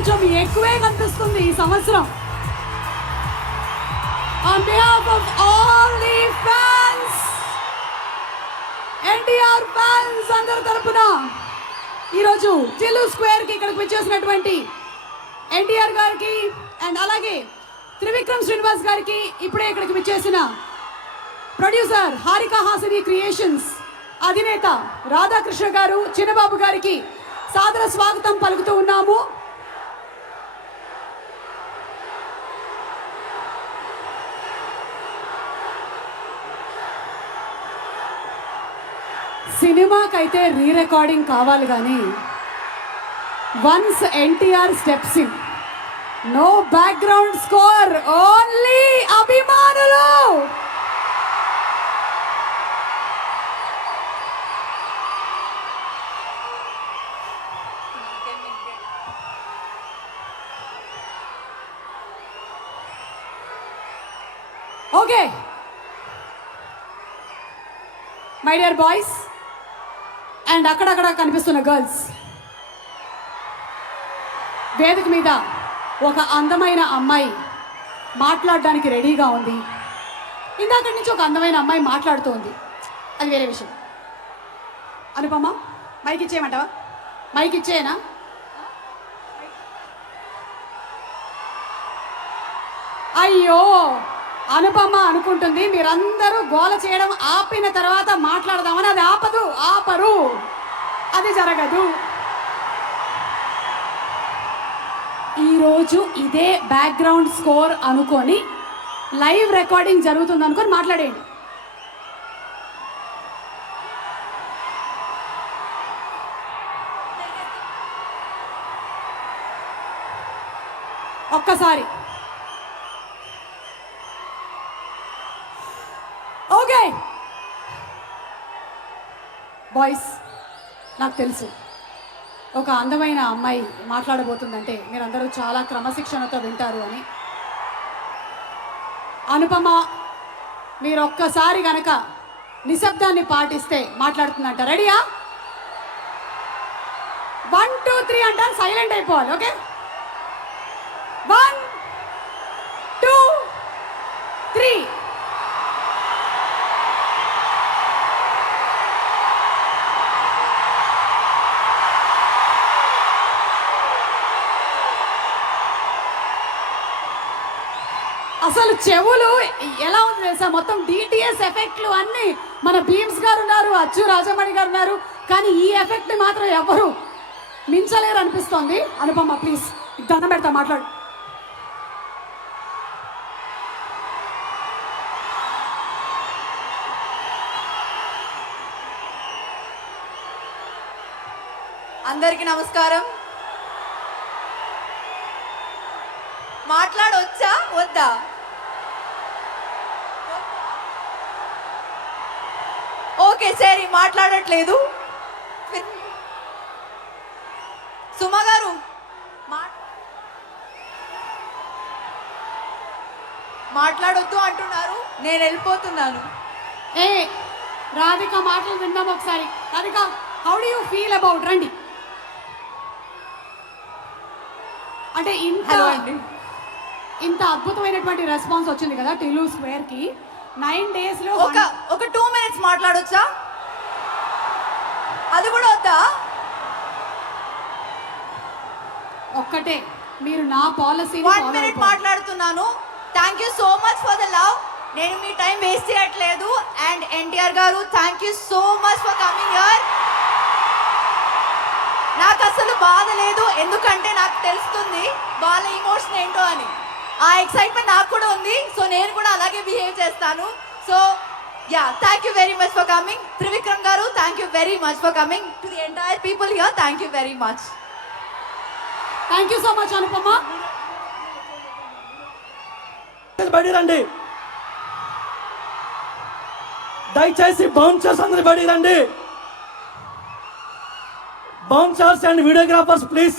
కొంచెం ఎక్కువే కనిపిస్తుంది ఈ సంవత్సరం. On behalf of all the fans, NTR fans అందరి తరపున ఈరోజు టిల్లు స్క్వేర్ కి ఇక్కడికి వచ్చేసినటువంటి ఎన్టీఆర్ గారికి అండ్ అలాగే త్రివిక్రమ్ శ్రీనివాస్ గారికి, ఇప్పుడే ఇక్కడికి వచ్చేసిన ప్రొడ్యూసర్ హారిక హాసిని క్రియేషన్స్ అధినేత రాధాకృష్ణ గారు, చిన్నబాబు గారికి సాదర స్వాగతం పలుకుతూ ఉన్నాము. సినిమాకైతే రీ రికార్డింగ్ కావాలి కానీ once NTR steps in, no background score, only అభిమానులు. Okay my dear boys and అక్కడక్కడ కనిపిస్తున్న గర్ల్స్, వేదిక మీద ఒక అందమైన అమ్మాయి మాట్లాడడానికి రెడీగా ఉంది. ఇందాక నుంచి ఒక అందమైన అమ్మాయి మాట్లాడుతూ ఉంది, అది వేరే విషయం. అనుపమ, మైక్ ఇచ్చేయమంటావా? మైక్ ఇచ్చేయనా? అయ్యో, అనుపమ అనుకుంటుంది మీరందరూ గోల చేయడం ఆపిన తర్వాత మాట్లాడదామని. అది ఆపరు, అది జరగదు. ఈరోజు ఇదే బ్యాక్గ్రౌండ్ స్కోర్ అనుకొని లైవ్ రికార్డింగ్ జరుగుతుంది అనుకొని మాట్లాడేయండి. ఒక్కసారి ఓకే బాయ్స్, నాకు తెలుసు ఒక అందమైన అమ్మాయి మాట్లాడబోతుందంటే మీరందరూ చాలా క్రమశిక్షణతో వింటారు అని. అనుపమ, మీరు ఒక్కసారి గనక నిశ్శబ్దాన్ని పాటిస్తే మాట్లాడుతుందంట. రెడీయా? 1 2 3 అంటారు, సైలెంట్ అయిపోవాలి. ఓకే, 1 2 3. అసలు చెవులు ఎలా ఉంది తెలుసా? మొత్తం డిటిఎస్ ఎఫెక్ట్లు అన్నీ మన భీమ్స్ గారు ఉన్నారు, అచ్చు రాజమణి గారు ఉన్నారు, కానీ ఈ ఎఫెక్ట్ని మాత్రం ఎవరు మించలేరు అనిపిస్తోంది. అనుపమ ప్లీజ్, దండం పెడతా, మాట్లాడు. అందరికీ నమస్కారం. మాట్లాడొచ్చా వద్దా? ఓకే సరే, మాట్లాడట్లేదు. సుమ గారు మాట్లాడొద్దు అంటున్నారు, నేను వెళ్ళిపోతున్నాను. ఏ రాధిక, మాటలు విందాం ఒకసారి. Radhika, how do you feel about? రండి. అంటే ఇంత అద్భుతమైనటువంటి రెస్పాన్స్ వచ్చింది కదా టిల్లు స్క్వేర్ కి. 9 days లో ఒక 2 minutes మాట్లాడొచ్చా? అది కూడా వద్దా? ఒక్కటే, మీరు నా పాలసీ 1 minute మాట్లాడుతున్నాను. Thank you so much for the love. నేను మీ టైం వేస్ట్ చేయట్లేదు. అండ్ ఎన్టీఆర్ గారు, thank you so much for coming here. నాకు అసలు బాధ లేదు, ఎందుకంటే నాకు తెలుస్తుంది వాళ్ళ ఇమోషన్ ఏంటో అని. ఆ ఎక్సైట్మెంట్ నాకు కూడా ఉంది, సో నేను కూడా అలాగే బిహేవ్ చేస్తాను. So yeah, thank you very much for coming. Trivikram గారు, thank you very much for coming. To the entire people here, thank you very much. Thank you so much Anupama. బడి రండి, దయచేసి బౌన్సర్స్ అందరి బడి రండి. Bouncers and videographers please.